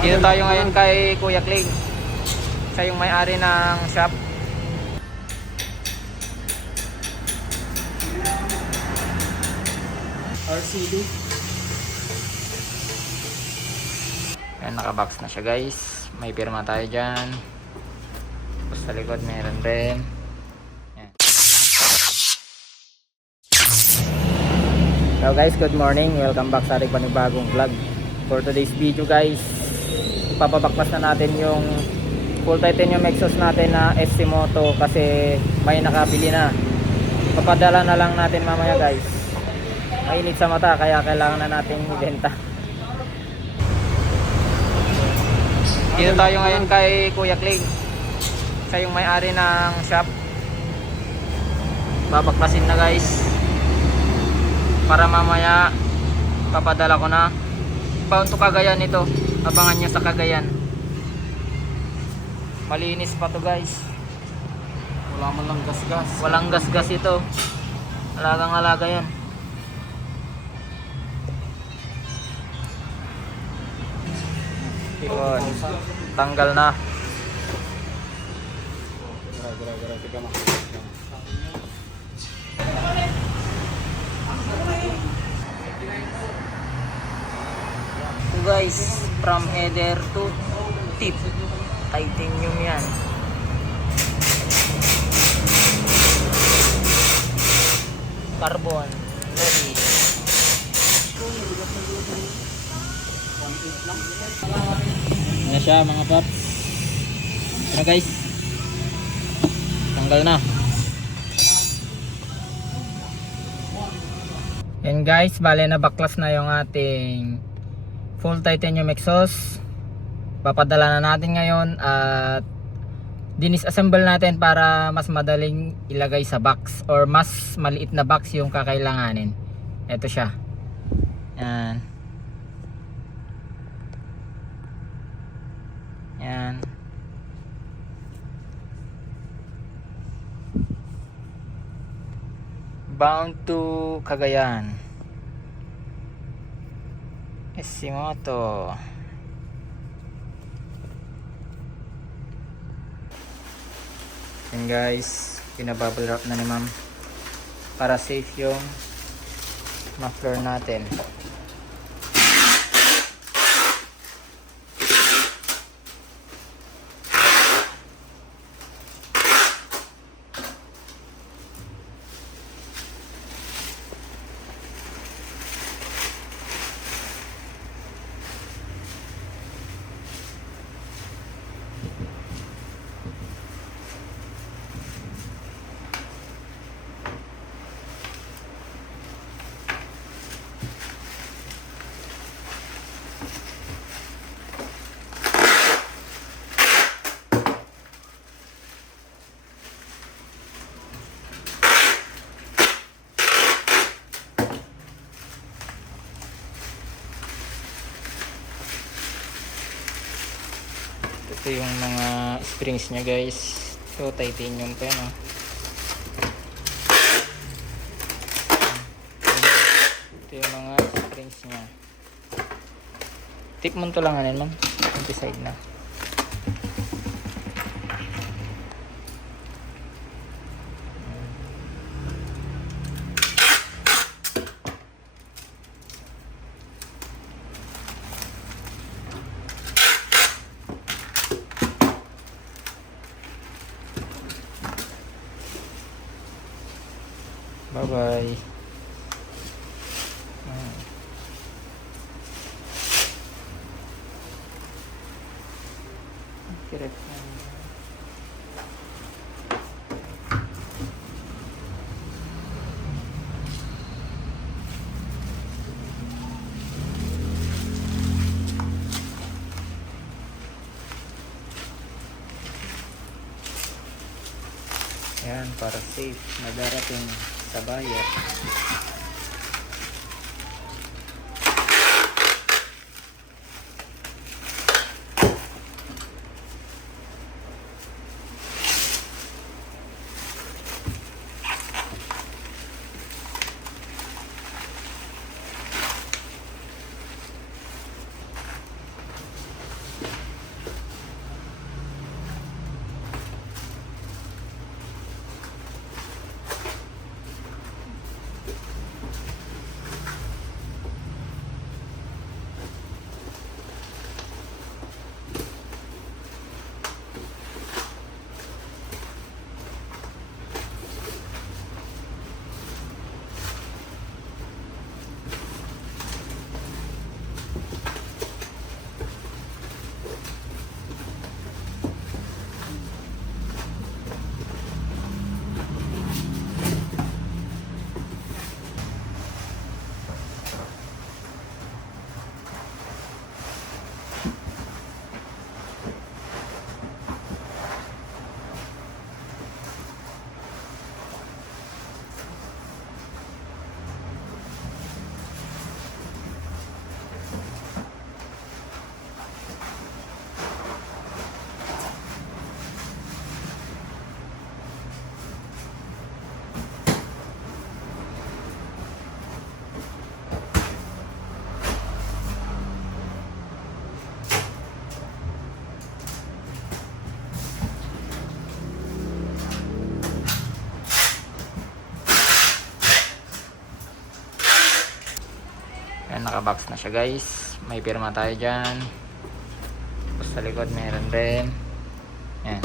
Dito tayo ngayon kay Kuya Clay. Siya yung may-ari ng shop. RCD. Ayan, nakabox na siya guys. May pirma tayo dyan. Tapos sa likod meron din. Ayan. Hello guys, good morning. Welcome back sa ating panibagong vlog. For today's video guys, ipapabaklas na natin yung full titanium exhaust natin na SC Moto kasi may nakabili na. Papadala na lang natin mamaya guys. Mainit sa mata kaya kailangan na natin ibenta. Dito tayo ngayon kay Kuya Clay. Siya yung may-ari ng shop. Babaklasin na guys. Para mamaya papadala ko na. Bound to Cagayan ito. Abangan nyo sa Cagayan. Malinis pa to guys. Wala man lang gas-gas. Walang gas-gas ito. Alagang alaga yan. Yun. Tanggal na. Gara, gara, guys, from header to tip. Titanium yan. Carbon. Ready. Ano siya mga paps? Ano guys? Tanggal na. Yan guys, bale na baklas na yung ating full titanium exhaust. Papadala na natin ngayon at dinisassemble natin para mas madaling ilagay sa box or mas maliit na box yung kakailanganin. Ito siya. Yan. Yan. Bound to Cagayan. Esimoto. Yan guys, pinabubble wrap na ni ma'am para safe yung muffler natin. Ito yung mga springs niya guys. So titanium pa yan oh. Ito yung mga springs niya. Tip mo to lang anin ma'am. Anti-side na. Bye bye. Kirek Yan, para safe na darating sa buyer. Nakabox na siya guys. May pirma tayo dyan. Tapos sa likod meron din. Yan.